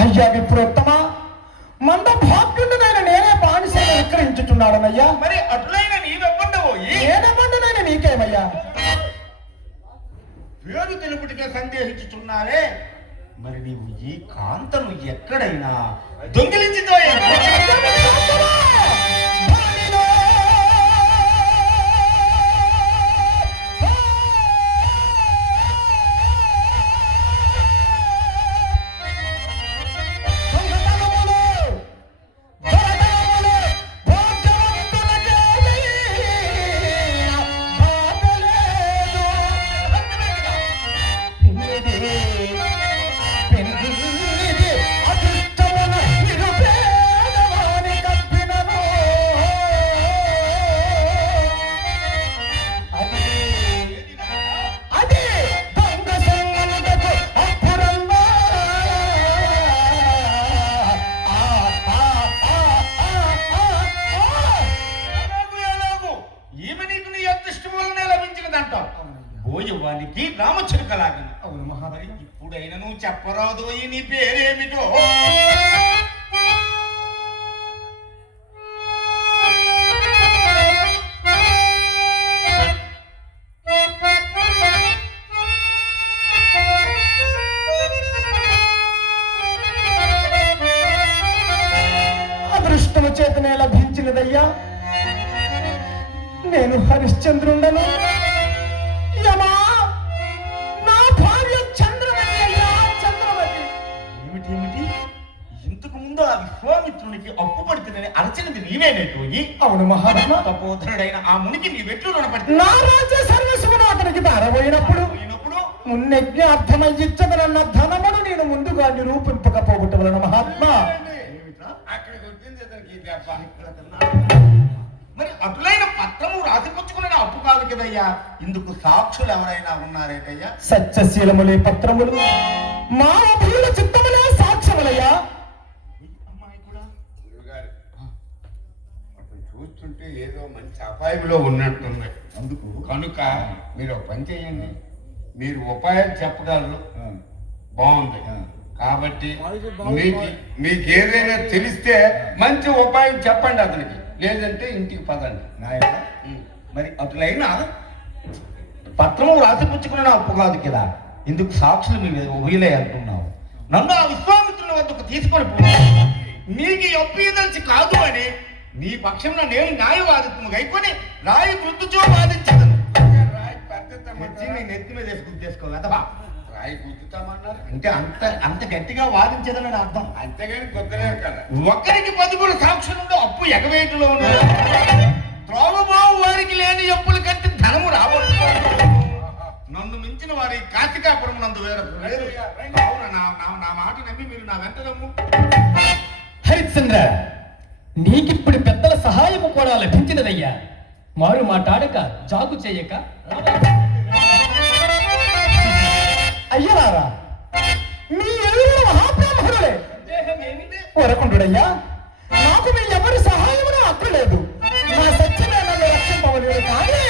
అయ్యా విప్రోత్తమ మంద భాగ్యుడినైన నేనే బానిసైన విక్రయించుచున్నాడనయ్యా. మరి అటులైన నీవెవ్వండవు ఏదవ్వండునైన నీకేమయ్యా? పేరు తెలుపుటిగా సందేహించుచున్నావే, మరి నీవు ఈ కాంతను ఎక్కడైనా దొంగిలించితో పోయేవానికి రామచిలుకలాగను. అవును మహారాజు. ఇప్పుడైనా నువ్వు చెప్పరాదు నీ పేరేమిటో? అదృష్టము చేతనే లభించినదయ్యా. నేను హరిశ్చంద్రుండను. యమా, నా భార్య చంద్రమతి అయ్యా, చంద్రమతి. ఏమిటి ఇంతకు ముందు ఆ విశ్వామిత్రునికి అప్పు పడుతుందని అరచినది నీవేనేటోయి? అవును మహారాజా. తపోధరుడైన ఆ మునికి నీ వెట్లు రుణపడుతుంది. నా రాజ్య సర్వస్వమును అతనికి దారబోయినప్పుడు మున్నెజ్ఞార్థమయ్యిచ్చదనన్న ధనమును నేను ముందుగా నిరూపింపకపోవటం మహాత్మా. మరి అటులైన పత్రము రాసిపుచ్చుకున్న అప్పు కాదు కదయ్యా. ఇందుకు సాక్షులు ఎవరైనా ఉన్నారేటయ్యా? సత్యశీలములే పత్రములు, మా అభిల చిత్తములే సాక్ష్యములయ్యా. అమ్మాయి కూడా అతను చూస్తుంటే ఏదో మంచి అపాయంలో ఉన్నట్టున్నాయి. అందుకు కనుక మీరు ఒక పని చేయండి. మీరు ఉపాయం చెప్పగలరు, బాగుంది. కాబట్టి మీకు ఏదైనా తెలిస్తే మంచి ఉపాయం చెప్పండి అతనికి, లేదంటే ఇంటికి పదండి. మరి అటులైనా పత్రము రాసిపుచ్చుకున్న అప్పు కాదు కదా. ఇందుకు సాక్షులు మీ ఊహిలే అంటున్నావు. నన్ను ఆ విశ్వామిత్రుని వద్దకు తీసుకొని పోయి నీకు అప్పు ఇదలిచి కాదు అని నీ పక్షంలో నేను న్యాయవాదిత్వం అయిపోయి రాయి గుర్తుచో వాదించదను. నెత్తి మీద వేసుకోగలవా? రాయి గుర్తుతామన్నారు అంటే అంత గట్టిగా వాదించదని అర్థం. అంతేగాని కొత్తలేరు కదా. ఒక్కరికి 10 సాక్షులుండో అప్పు ఎగవేటులో ఉన్నాడు. త్రోవబావు వారికి లేని అప్పులు కట్టి ధనము రావచ్చు. నన్ను మించిన వారి కార్తీకాపురం నందు వేరు. నా మాట నమ్మి మీరు నా వెంట నమ్ము. హరిశ్చంద్ర, నీకిప్పుడు పెద్దల సహాయము కూడా లభించినదయ్యా. మారు మాట్లాడక జాగు చేయక అయ్యరారా, మీ ఎదురు మహాబ్రాహ్మణులే కోరకుండుడయ్యా. నాకు మీ ఎవరి సహాయమును అక్కర్లేదు. నా సత్యమే నన్ను రక్షింపవలేదు. కానీ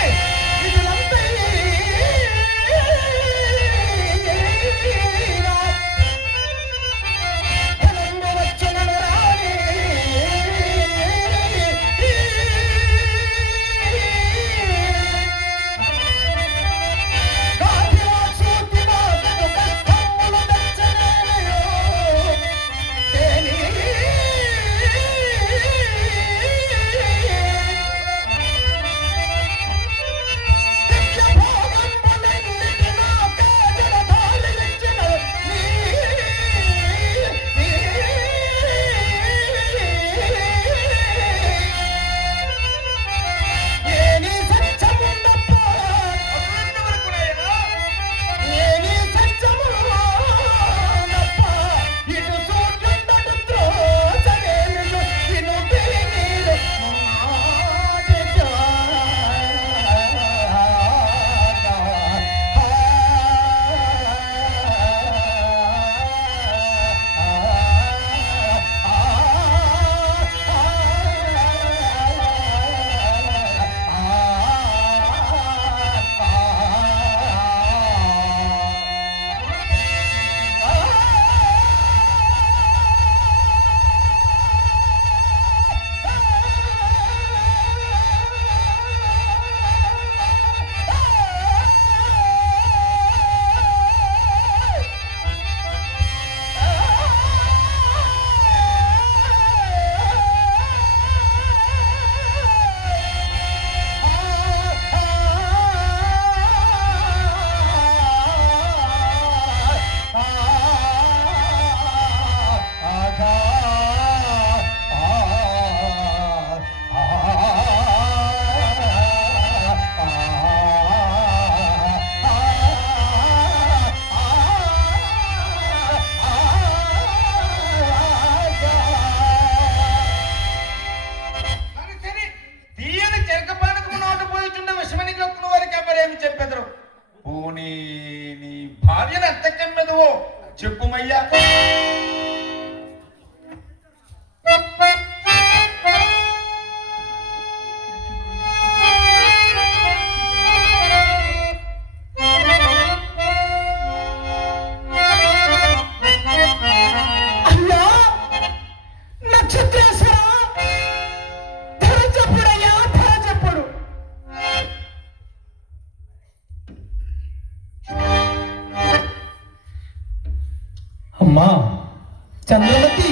చంద్రమతి,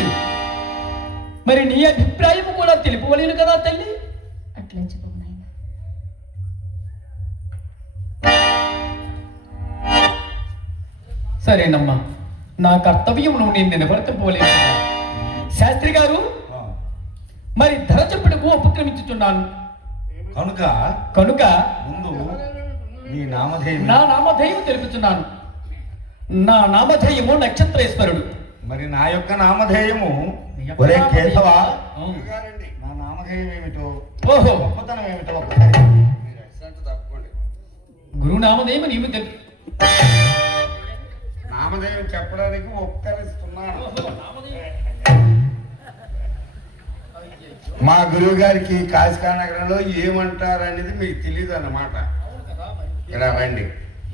మరి నీ అభిప్రాయం కూడా తెలుపవలేను కదా తల్లి. అట్లే చెప్పు నాయన. సరేనమ్మా, నా కర్తవ్యం నేను నిలబడకపోలేను కదా. శాస్త్రి గారు, మరి ధర చెప్పుటకు ఉపక్రమించుచున్నాను కనుక కనుక ముందు నీ నామధేయం నా నామధేయం తెలుపుచున్నాను. నా నామధేయము నక్షత్రేశ్వరుడు. మరి నా యొక్క నామధేయము నీ యొక్క ఒరే నామధేయం. కేశవా, అవును. నా నామధేయం ఏమిటో, ఓహో, గొప్పతనం ఏమిటో ఒక్కసారి మీరు ఎక్సలెంట్ తప్పుకోండి. గురు నామధేయం నీవు తెలుపు. నామధేయం చెప్పడానికి ఉపకరిస్తున్నాను. మా గురువు గారికి కాశికా నగరంలో ఏమంటారు అనేది మీకు తెలియదు అన్నమాట. ఇలా రండి.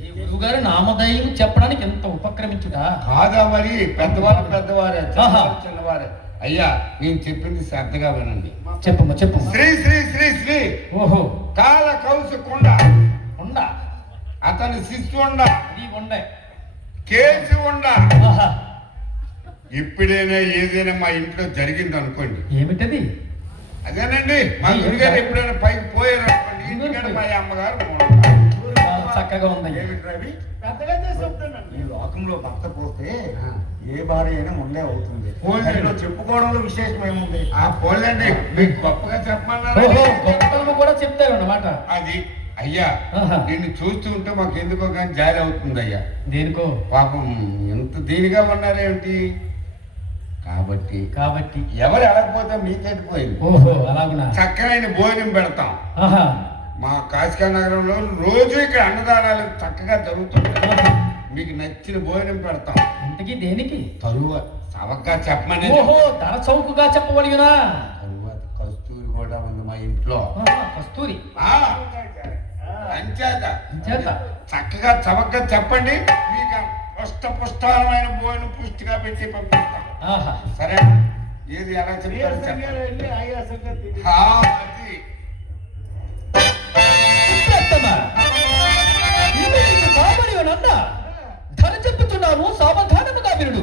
ఈ గురువుగారు నామధేయం చెప్పడానికి ఎంత ఉపక్రమించుడా. కాదా మరి, పెద్దవారు పెద్దవారే, ఆహా. చిన్నవారు చిన్నవారే. అయ్యా నేను చెప్పింది శ్రద్ధగా వినండి. చెప్పమ్మా చెప్పు. శ్రీ శ్రీ శ్రీ శ్రీ ఓహో, కాల కౌశకుండ ఉండ అతని శిష్యుండ ఇది ఉండే. కేసి ఉండ. ఆహా, ఇప్పుడైనా ఏదైనా మా ఇంట్లో జరిగింది అనుకోండి, ఏమిటది? అదేనండి మా గురుగారు ఎప్పుడైనా పైకి పోయారు అనుకోండి, ఇంటికాడ మా అమ్మగారు చాలా చక్కగా ఉంది. ఏమిటి రవి? ఈ లోకంలో భక్త పోతే ఏ భార్య అయినా ముందే అవుతుంది. దాంట్లో చెప్పుకోవడంలో విశేషం ఏముంది? ఆ పోలేండి మీకు గొప్పగా ఓహో, చెప్పమన్నారు. గొప్పతనము కూడా చెప్తారు అన్నమాట. అది అయ్యా ఆహా. నిన్ను చూస్తూ ఉంటే మాకు ఎందుకో కానీ జాలి అవుతుంది అయ్యా. దేనికో పాపం ఎంత దీనిగా ఉన్నారేమిటి. కాబట్టి కాబట్టి. ఎవరు వెళ్ళకపోతే మీకెట్టిపోయింది. ఓహో, అలాగునా. చక్కనైన భోజనం పెడతాం. ఆహా, మా కాశికా నగరంలో రోజు ఇక్కడ అన్నదానాలు చక్కగా జరుగుతుంటాయి. మీకు నచ్చిన భోజనం పెడతాం. ఇంతకీ దేనికి? తరువాత సవగ్గా చెప్పమని. ఓహో, ధర చౌకగా చెప్పవలిగినా. తరువాత కస్తూరి కూడా ఉంది మా ఇంట్లో. ఆహా, కస్తూరి. ఆ, అంచేత చేత చక్కగా చవకగా చెప్పండి, మీకు పుష్టమైన భోజనం పుష్టిగా పెట్టి పంపిస్తాం. ఆహా, సరే, ఏది ఎలా చెప్తారు చెప్పండి. ఆ, అది. ఉత్తమ. ఇది నీకు కాబడి అన్న ధర చెప్పుతున్నాను, సావధానముగా వినుడు.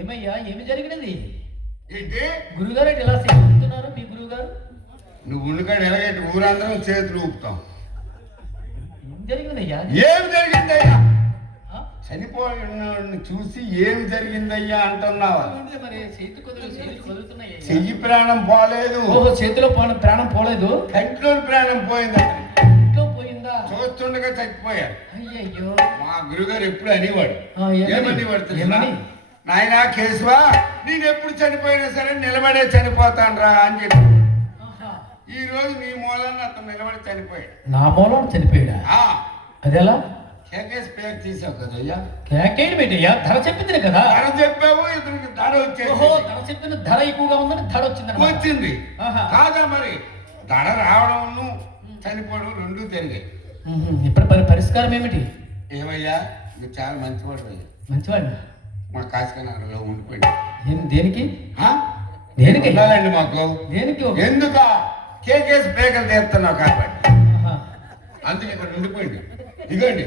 ఏమయ్యా, ఏమి జరిగినది? ఏంటి గురుగారు ఇలా సేవిస్తున్నారు మీ గురువుగారు? నువ్వు ఉండుకాడు ఎలాగంటే ఊరందరం చేతులు ఊపుతాం. ఏం జరిగినదయ్యా? ఏమి జరిగిందయ్యా? ఆ? చనిపోయిన చూసి ఏమి జరిగిందయ్యా అంటున్నావా? ఏంటి మరి చేతులు కదులుతున్నాయి. చెయ్యి ప్రాణం పోలేదు, ఓహో, చేతిలో ప్రాణం పోలేదు, కంట్లో ప్రాణం పోయింది. ఇంట్లో పోయిందా? చూస్తుండగా చచ్చిపోయాడు. అయ్యయ్యో. మా గురుగారు ఎప్పుడు అనేవాడు. ఆ, ఏమని? ఏమనేవాడు తెలుసా? ఏమని? నాయనా కేశవా, నేను ఎప్పుడు చనిపోయినా సరే నిలబడే చనిపోతాను రా అని చెప్పి. ఆహా. ఈ రోజు నీ మూలాన్ని అతను నిలబడి చనిపోయాడు. నా మూలం చనిపోయాడా? ఆ అదెలా? కేకేసి పేరు తీసావు కదయ్యా. కేకేడు పెట్టయ్యా, ధర చెప్పింది కదా. ధర చెప్పావు, ఇతనికి ధర ఓహో, వచ్చేసి ధర చెప్పిన ధర ఎక్కువగా ఉందని ధర వచ్చింది. వచ్చింది. ఆహా. కాదా మరి, ధర రావడం చనిపోవడం రెండూ జరిగాయి. ఇప్పుడు పరిష్కారం ఏమిటి? ఏమయ్యా, నువ్వు చాలా మంచివాడు అయ్యా. మంచివాడిని. మా కాశికా నగరంలో ఉండిపోయింది. దేనికి? ఆ? దేనికి? ఉండాలండి మాకు. దేనికి? ఎందుకు కేకేసి పేకలు తీస్తున్నావు కాబట్టి. ఆహా. అందుకే ఇక్కడ ఉండిపోయింది. ఇదండి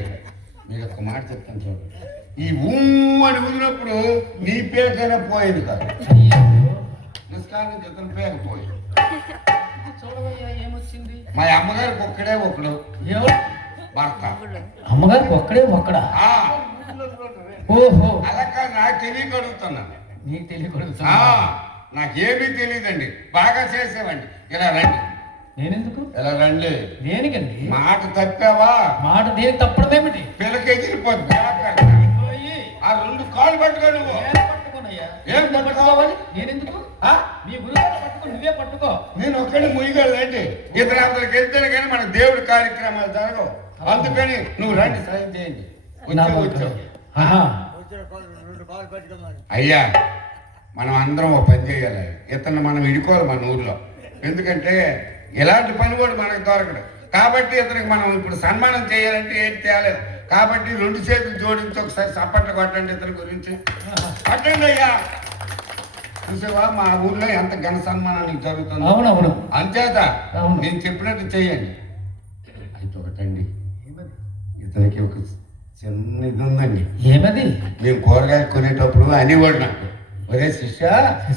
మీరు ఒక మాట చెప్తాను చూడండి. ఈ ఊ అని ఊదినప్పుడు నీ పేకైనా పోయేది కాదు. నిష్కారణం ఇతని పేక పోయేది. చూడవయ్యా ఏమొచ్చింది. మా అమ్మగారికి ఒక్కడే ఒకడు ఎవరు? భర్త. అమ్మగారికి ఒక్కడే ఒక్కడా? ఆ, ఓహో, అలా కాదు, నాకు తెలియక అడుగుతున్నాను. నీకు తెలియకూడదు. నాకేమీ తెలియదండి. బాగా చేసేవండి. ఇలా రండి, నేనెందుకు? ఇలా రండి. దేనికండి? మాట తప్పావా మాట దేని తప్పడమేమిటి? పిల్లకి ఎగిరిపోద్ది. ఆ రెండు కాళ్ళు పట్టుకో నువ్వు. పట్టుకోనయ్యా. ఏం పట్టుకోవాలి? నేనెందుకు? ఆ? మీ గురువు పట్టుకో, నువ్వే పట్టుకో. నేను ఒక్కడి ముయ్యగలండి. ఇతర అందరికి వెళ్తేనే కానీ మన దేవుడి కార్యక్రమాలు జరగవు. అందుకని నువ్వు రండి, సాయం చేయండి. వచ్చావు ఆహా. అయ్యా, మనం అందరం ఒక పని చేయాలి. ఇతన్ని మనం ఇడుకోవాలి మన ఊర్లో. ఎందుకంటే ఇలాంటి పని కూడా మనకు దొరకదు. కాబట్టి ఇతనికి మనం ఇప్పుడు సన్మానం చేయాలంటే ఏంటి తేలేదు. కాబట్టి రెండు చేతులు జోడించి ఒకసారి చప్పట్లు కొట్టండి ఇతని గురించి. కొట్టండి అయ్యా. చూసావా మా ఊర్లో ఎంత ఘన సన్మానం నీకు జరుగుతుంది. అవునవును. అంచేత అవును. నేను చెప్పినట్టు చెయ్యండి. అయితే ఒకటండి, ఇతనికి ఒక చిన్న ఇది ఉందండి. ఏమది? మేము కూరగాయలు కొనేటప్పుడు అనేవాడు నాకు, ఒరే శిష్య,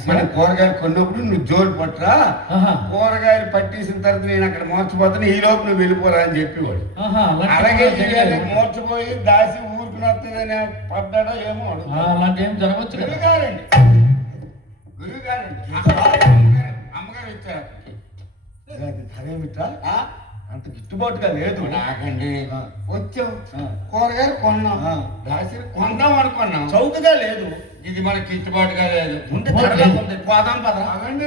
మనం కూరగాయలు కొన్నప్పుడు నువ్వు జోడు పట్టరా, ఆహా. కూరగాయలు పట్టేసిన తర్వాత నేను అక్కడ మోర్చిపోతాను, ఈ లోపు నువ్వు వెళ్ళిపోరా అని చెప్పేవాడు. ఆహా, అలాగే జరిగాడు. మోర్చిపోయి దాసి ఊరికి నచ్చదని పడ్డాడో ఏమో అలాంటి ఏం జరగవచ్చు కదా. గురుగారండి, గురుగారండి, అమ్మగారు ఇచ్చారు. అదేమిట్రా అంత గిట్టుబాటుగా లేదు నాకండి. వచ్చాం, కూరగాయలు కొన్నాం, దాసి కొందాం అనుకున్నాం, చౌకగా లేదు. ఇది మనకి గిట్టుబాటుగా లేదు. ఉంటే ధరగా ఉంది. పోదాం పద.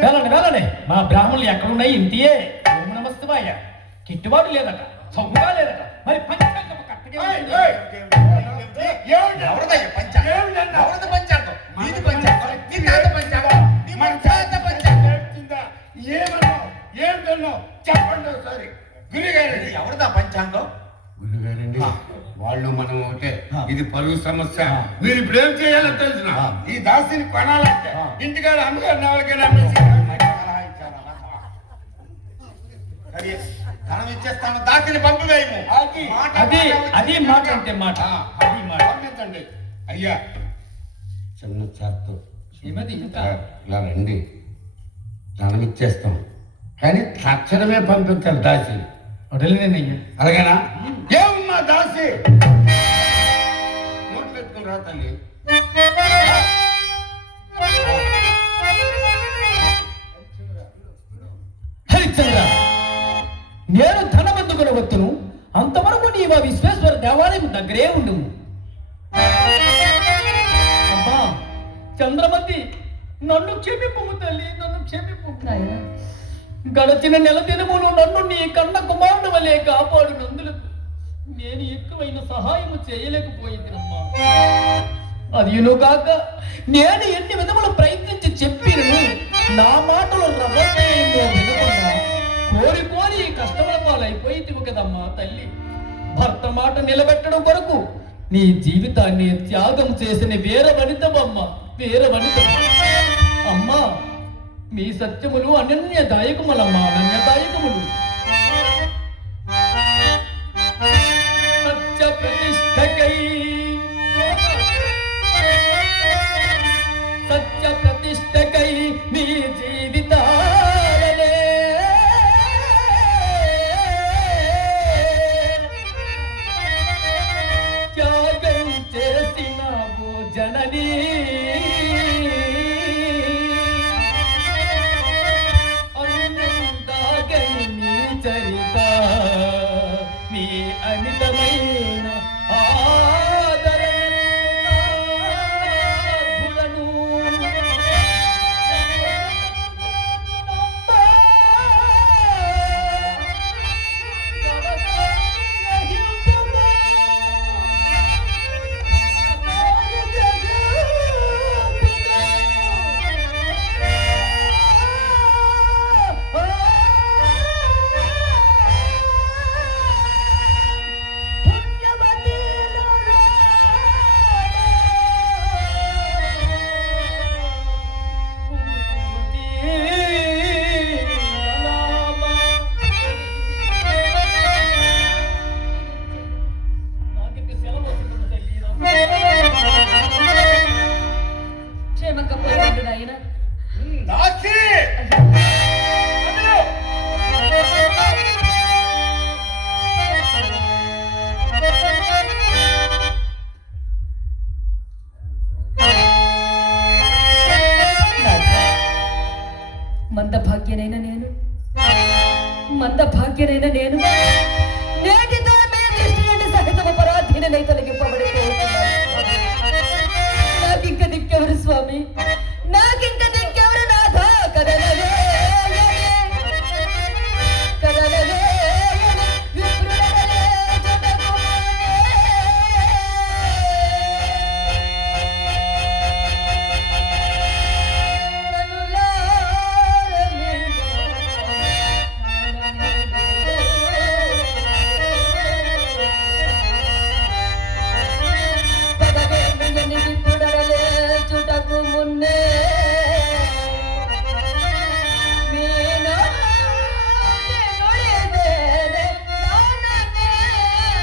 వెళ్ళండి వెళ్ళండి. మా బ్రాహ్మణులు ఎక్కడున్నాయి? ఇంటియే. ఓం నమస్తవాయ. కిట్టుబాటు లేదట, చౌకగా లేదట. మరి పంచాంగం కరెక్ట్గా ఉంది. ఎవరిదయ్యా పంచాంగం? ఎవరిది పంచాంగం? నీది పంచాంగం, నీ తాత పంచాంగం, నీ మన తాత పంచాంగం. ఏమన్నావు, ఏం తిన్నావు చెప్పండి ఒకసారి. గురుగారండి, ఎవరిదా పంచాంగం? గురుగారండి, వాళ్ళు మనం ఒకటే. ఇది పరువు సమస్య. మీరు ఇప్పుడు ఏం చేయాలో తెలిసిన, ఈ దాసిని కొనాలంటే ఇంటికాడ అమ్మగారు ఎవరికైనా సరే, ధనం ఇచ్చేస్తాను, దాసిని పంపివేయము. అది అది మాట అంటే మాట. అది మాట. పంపించండి అయ్యా. చిన్న చేత్తో ఏమది ఇంకా? ఇలా రండి, ధనం ఇచ్చేస్తాం, కానీ తక్షణమే పంపించాలి దాసి. వడలేనయ్యా. అలాగేనా? ఏమమ్మా దాసి, నోట్లు ఎత్తుకుని రా తల్లి. హరిశ్చంద్ర, నేను ధనబంధుకుని వత్తును, అంతవరకు నీవు ఆ విశ్వేశ్వర దేవాలయం దగ్గరే ఉండుము. అమ్మా చంద్రమతి, నన్ను క్షమింపు తల్లి, నన్ను క్షమింపు. నాయనా, గడచిన నెల దినములు నన్ను నీ కన్న కుమారుడు వలె కాపాడినందులకు నేను ఎక్కువైన సహాయము చేయలేకపోయిందినమ్మా. అదియునుగాక నేను ఎన్ని విధములు ప్రయత్నించి చెప్పినను నా మాటలు రవ్వయ్యో వినకుండా కోరి కోరి కష్టముల పాలైపోయింది కదమ్మా తల్లి. భర్త మాట నిలబెట్టడం కొరకు నీ జీవితాన్ని త్యాగం చేసిన వీర వనితమమ్మ, వీర వనిత. అమ్మా, మీ సత్యములు అనన్యదాయకములమ్మా, అనన్యదాయకములు. సత్య ప్రతిష్టకై, సత్య ప్రతిష్టకై మీ జీవితాలనే త్యాగం చేసినావు జననీ. చరిత మీ అమితమైన ఆదరణను మందభాగ్యనైన నేను నేటితో మీ దృష్టి నుండి సహితము పరాధీననై తొలగిపోయి